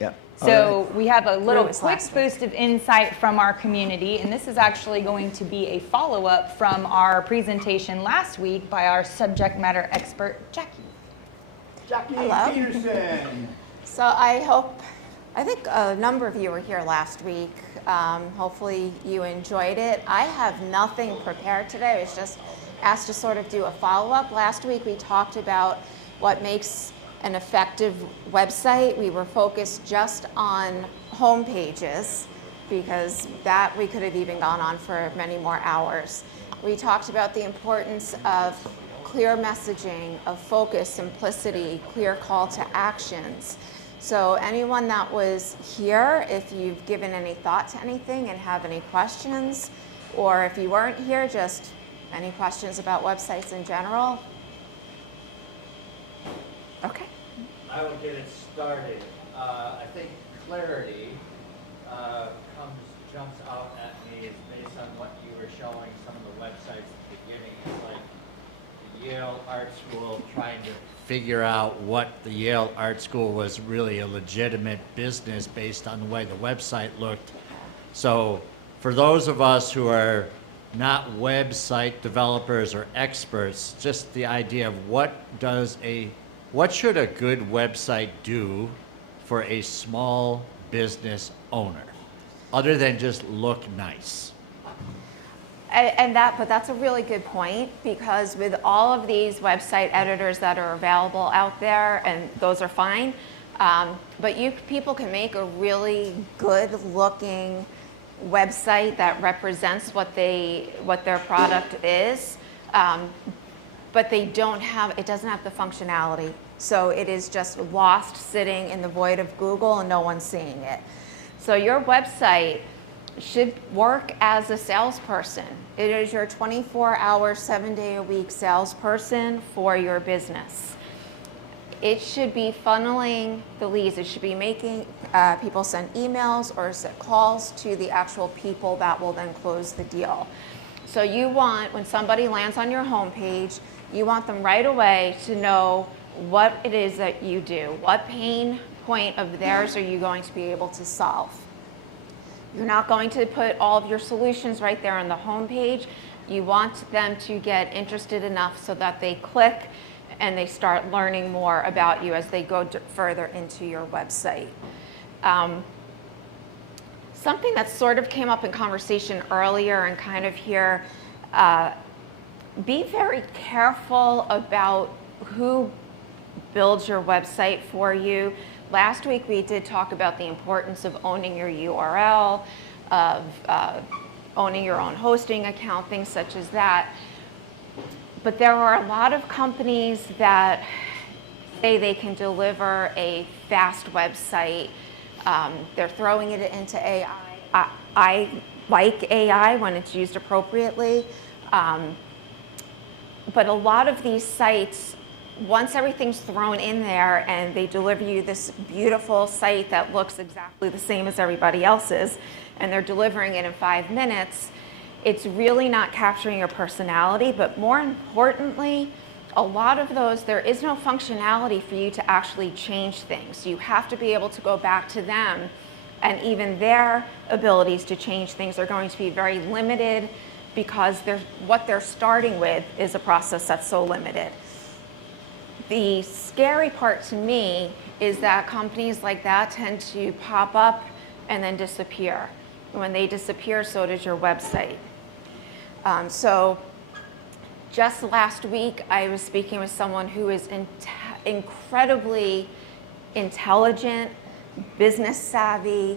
Yeah. So we have a little was quick last week. boost of insight from our community, and this is actually going to be a follow-up from our presentation last week by our subject matter expert, Jackie. Jacquie Hello. Peterson. So I think a number of you were here last week. Hopefully you enjoyed it. I have nothing prepared today. I was just asked to sort of do a follow-up. Last week we talked about what makes an effective website. We were focused just on home pages because that we could have even gone on for many more hours. We talked about the importance of clear messaging, of focus, simplicity, clear call to actions. So anyone that was here, if you've given any thought to anything and have any questions, or if you weren't here, just any questions about websites in general? Okay. I will get it started. I think clarity jumps out at me. It's based on what you were showing some of the websites at the beginning. It's like the Yale Art School trying to figure out what the Yale Art School was really a legitimate business based on the way the website looked. So for those of us who are not website developers or experts, just the idea of what should a good website do for a small business owner, other than just look nice? But that's a really good point, because with all of these website editors that are available out there, and those are fine, but people can make a really good looking website that represents what their product is, but it doesn't have the functionality. So it is just lost sitting in the void of Google and no one's seeing it. So your website should work as a salesperson. It is your 24-hour, 7-day-a-week salesperson for your business. It should be funneling the leads. It should be making people send emails or set calls to the actual people that will then close the deal. So you want, when somebody lands on your homepage, you want them right away to know what it is that you do. What pain point of theirs are you going to be able to solve? You're not going to put all of your solutions right there on the homepage. You want them to get interested enough so that they click and they start learning more about you as they go further into your website. Something that sort of came up in conversation earlier and kind of here, be very careful about who builds your website for you. Last week we did talk about the importance of owning your URL, of owning your own hosting account, things such as that. But there are a lot of companies that say they can deliver a fast website. They're throwing it into AI. I like AI when it's used appropriately. But a lot of these sites, once everything's thrown in there and they deliver you this beautiful site that looks exactly the same as everybody else's, and they're delivering it in 5 minutes, it's really not capturing your personality. But more importantly, a lot of those, there is no functionality for you to actually change things. You have to be able to go back to them, and even their abilities to change things are going to be very limited, because what they're starting with is a process that's so limited. The scary part to me is that companies like that tend to pop up and then disappear. When they disappear, so does your website. So just last week, I was speaking with someone who is incredibly intelligent, business savvy,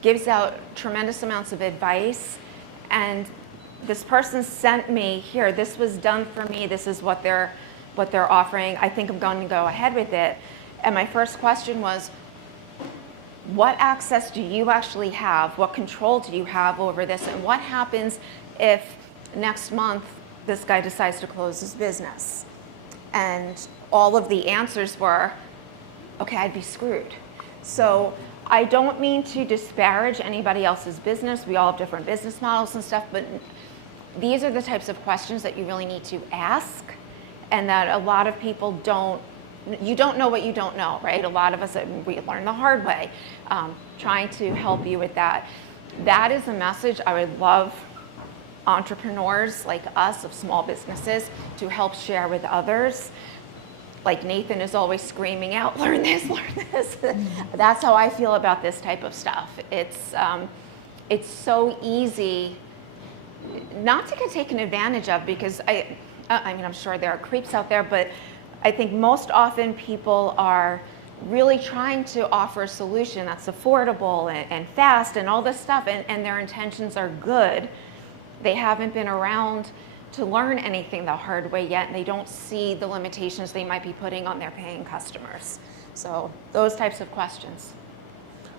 gives out tremendous amounts of advice. And this person sent me, here, this was done for me, this is what they're offering, I think I'm going to go ahead with it. And my first question was, what access do you actually have? What control do you have over this? And what happens if next month this guy decides to close his business? And all of the answers were, okay, I'd be screwed. So I don't mean to disparage anybody else's business. We all have different business models and stuff, but these are the types of questions that you really need to ask, and that a lot of people don't you don't know what you don't know, right? A lot of us, we learn the hard way, trying to help you with that. That is a message I would love entrepreneurs like us of small businesses to help share with others. Like Nathan is always screaming out, learn this, learn this. That's how I feel about this type of stuff. It's so easy not to get taken advantage of, because I mean, I'm sure there are creeps out there, but I think most often people are really trying to offer a solution that's affordable and fast and all this stuff, and their intentions are good. They haven't been around to learn anything the hard way yet, and they don't see the limitations they might be putting on their paying customers. So those types of questions.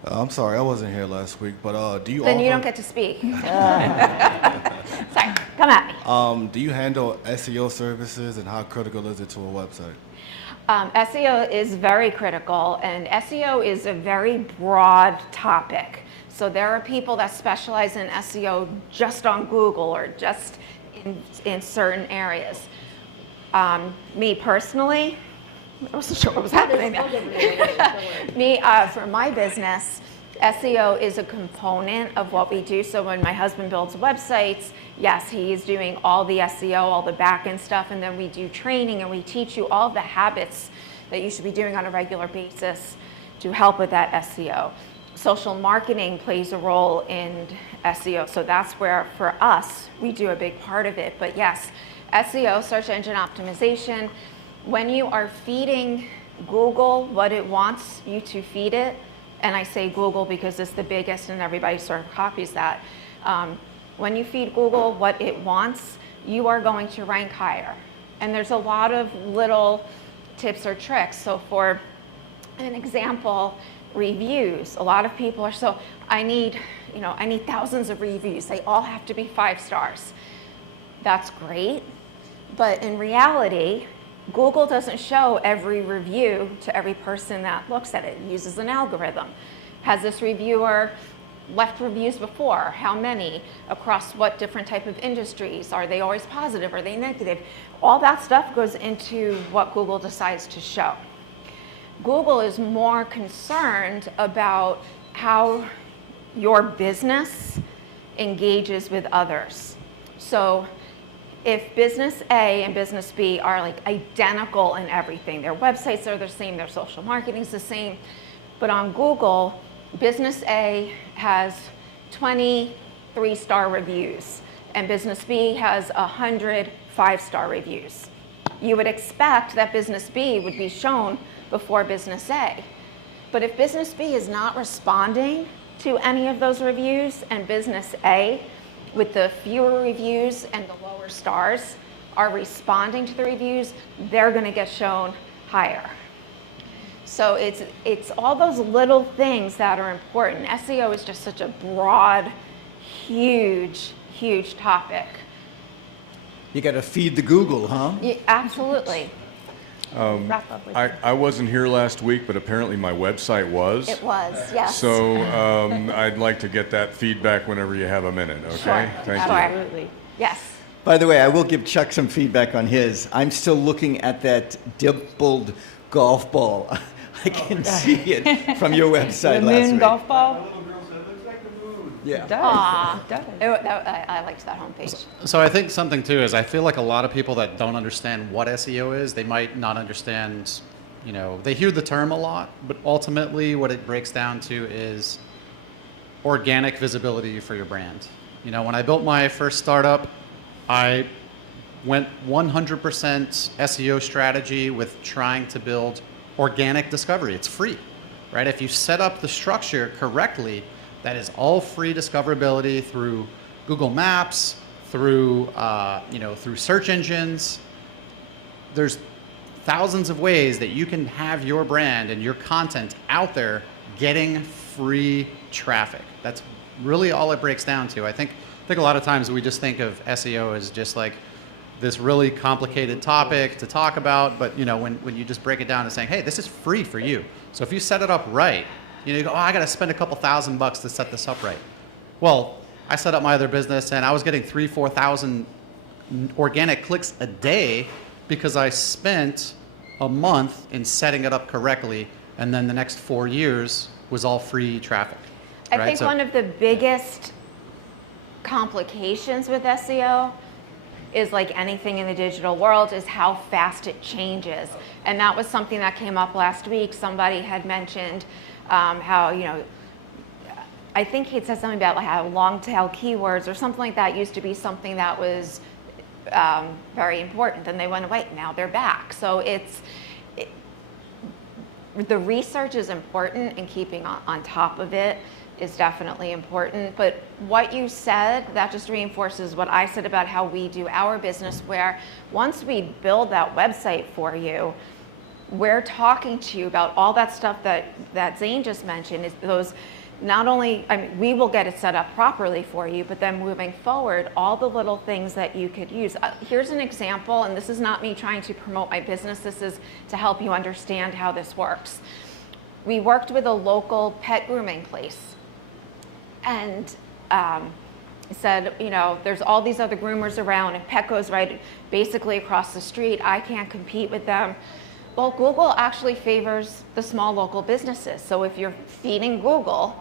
I'm sorry, I wasn't here last week, but do you Then offer, you don't get to speak. Sorry, come at me. do you handle SEO services, and how critical is it to a website? SEO is very critical, and SEO is a very broad topic. So there are people that specialize in SEO just on Google or just in certain areas. Me personally, I wasn't sure what was happening there. For my business, SEO is a component of what we do. So when my husband builds websites, yes, he is doing all the SEO, all the back-end stuff, and then we do training and we teach you all the habits that you should be doing on a regular basis to help with that SEO. Social marketing plays a role in SEO, so that's where, for us, we do a big part of it. But yes, SEO, search engine optimization, when you are feeding Google what it wants you to feed it, and I say Google because it's the biggest and everybody sort of copies that. When you feed Google what it wants, you are going to rank higher. And there's a lot of little tips or tricks. So for an example, reviews. A lot of people are I need thousands of reviews. They all have to be 5 stars. That's great. But in reality, Google doesn't show every review to every person that looks at it. It uses an algorithm. Has this reviewer left reviews before? How many? Across what different type of industries? Are they always positive? Are they negative? All that stuff goes into what Google decides to show. Google is more concerned about how your business engages with others. So if business A and business B are like identical in everything, their websites are the same, their social marketing is the same, but on Google, business A has 20 3-star reviews and business B has 100 5-star reviews. You would expect that business B would be shown before business A. But if business B is not responding to any of those reviews and business A with the fewer reviews and the lower stars are responding to the reviews, they're going to get shown higher. So it's all those little things that are important. SEO is just such a broad, huge topic. You got to feed the Google, huh? Yeah, absolutely. Wrap up with you. I wasn't here last week, but apparently my website was. It was, yes. So I'd like to get that feedback whenever you have a minute, okay? Sure. Thank you. Absolutely. Yes. By the way, I will give Chuck some feedback on his. I'm still looking at that dimpled golf ball. I can see it from your website The last moon week. golf ball? Yeah. It does. Aw. It does. I liked that homepage. So I think something too is I feel like a lot of people that don't understand what SEO is, they might not understand, they hear the term a lot, but ultimately what it breaks down to is organic visibility for your brand. When I built my first startup, I went 100% SEO strategy with trying to build organic discovery. It's free, right? If you set up the structure correctly, that is all free discoverability through Google Maps, through through search engines. There's thousands of ways that you can have your brand and your content out there getting free traffic. That's really all it breaks down to. I think a lot of times we just think of SEO as just like this really complicated topic to talk about, but when you just break it down and saying, hey, this is free for you. So if you set it up right, you go, I got to spend a couple $1,000 to set this up right. Well, I set up my other business and I was getting 3,000-4,000 organic clicks a day because I spent a month in setting it up correctly, and then the next 4 years was all free traffic. I right? think So- one of the biggest complications with SEO is, like anything in the digital world, is how fast it changes. And that was something that came up last week. Somebody had mentioned how, you know, I think he'd said something about like how long tail keywords or something like that used to be something that was very important. Then they went away, now they're back. So the research is important, and keeping on top of it is definitely important. But what you said, that just reinforces what I said about how we do our business, where once we build that website for you, we're talking to you about all that stuff that Zane just mentioned. Is those not only, I mean, we will get it set up properly for you, but then moving forward, all the little things that you could use. Here's an example, and this is not me trying to promote my business, this is to help you understand how this works. We worked with a local pet grooming place, and said, you know, there's all these other groomers around, and Petco's right basically across the street. I can't compete with them. Well, Google actually favors the small local businesses. So if you're feeding Google,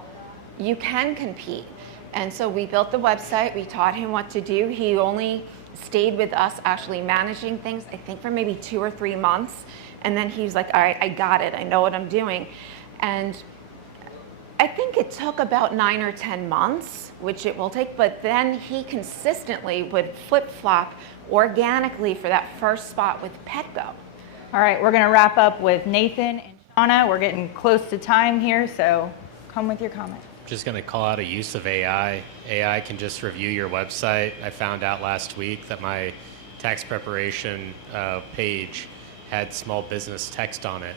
you can compete. And so we built the website, we taught him what to do. He only stayed with us actually managing things, I think for maybe 2 or 3 months. And then he's like, all right, I got it, I know what I'm doing. And I think it took about 9 or 10 months, which it will take, but then he consistently would flip-flop organically for that first spot with Petco. All right, we're going to wrap up with Nathan and Shauna. We're getting close to time here, so come with your comment. Just going to call out a use of AI. AI can just review your website. I found out last week that my tax preparation page had small business text on it.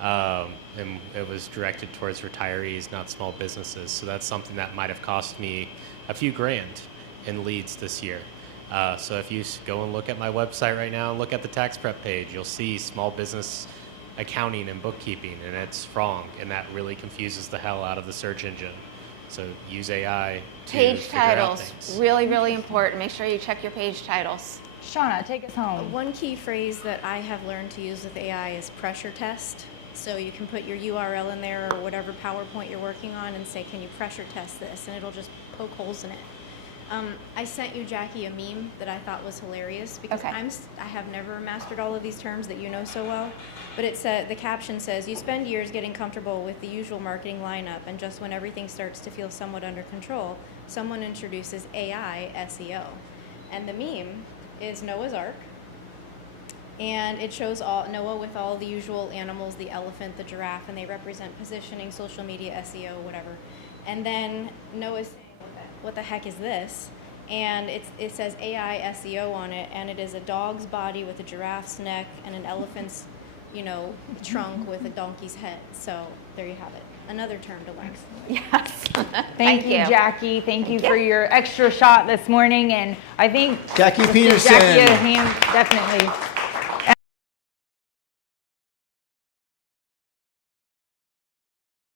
And it was directed towards retirees, not small businesses. So that's something that might have cost me a few grand in leads this year. So if you go and look at my website right now and look at the tax prep page, you'll see small business accounting and bookkeeping, and it's wrong, and that really confuses the hell out of the search engine. So use AI to Page figure out titles, things. really, really important. Make sure you check your page titles. Shauna, take us home. One key phrase that I have learned to use with AI is pressure test. So you can put your URL in there or whatever PowerPoint you're working on and say, can you pressure test this? And it'll just poke holes in it. I sent you, Jackie, a meme that I thought was hilarious because Okay. I have never mastered all of these terms that you know so well. But it said, the caption says, you spend years getting comfortable with the usual marketing lineup, and just when everything starts to feel somewhat under control, someone introduces AI SEO. And the meme is Noah's Ark. And it shows Noah with all the usual animals, the elephant, the giraffe, and they represent positioning, social media, SEO, whatever. And then Noah's saying, what the heck is this? And it says AI SEO on it, and it is a dog's body with a giraffe's neck and an elephant's, trunk with a donkey's head. So there you have it. Another term to learn. Yes. Thank you, Jackie. Thank you for your extra shot this morning. And I think Jackie let's give Peterson. Jackie a hand, definitely.